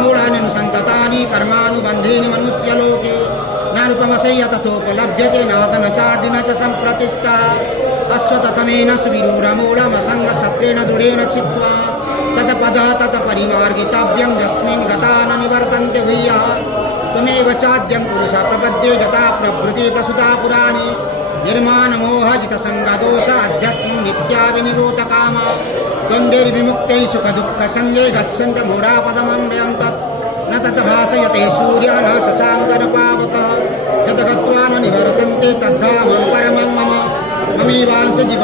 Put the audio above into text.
मूढानि संततानि कर्मानुबन्धीनि मनुष्यलोके नानुपमसै तथोपलभ्यते नादन चार्दिन च सम्प्रतिष्ठा अश्वतथमेन सुविरूढमूढमसङ्गशस्त्रेण दृढेन चित्वा तत्पदः तत्परिमार्गितव्यं यस्मिन् गता न निवर्तन्ते भूयः त्वमेव चाद्यं पुरुषः प्रपद्ये गता प्रभृति प्रसुता पुराणी निर्माणमोहजितसङ्गदोष अध्यात्मं नित्या विनिरोधकामा द्वन्द्वैर्विमुक्तैः सुखदुःखसङ्गे गच्छन्त मूढापदमं तत् न तत् भासयते सूर्यः न शशाङ्कः न पावकः यत् गत्वा न निवर्तन्ते तद्धामं परमं मम ममीवांश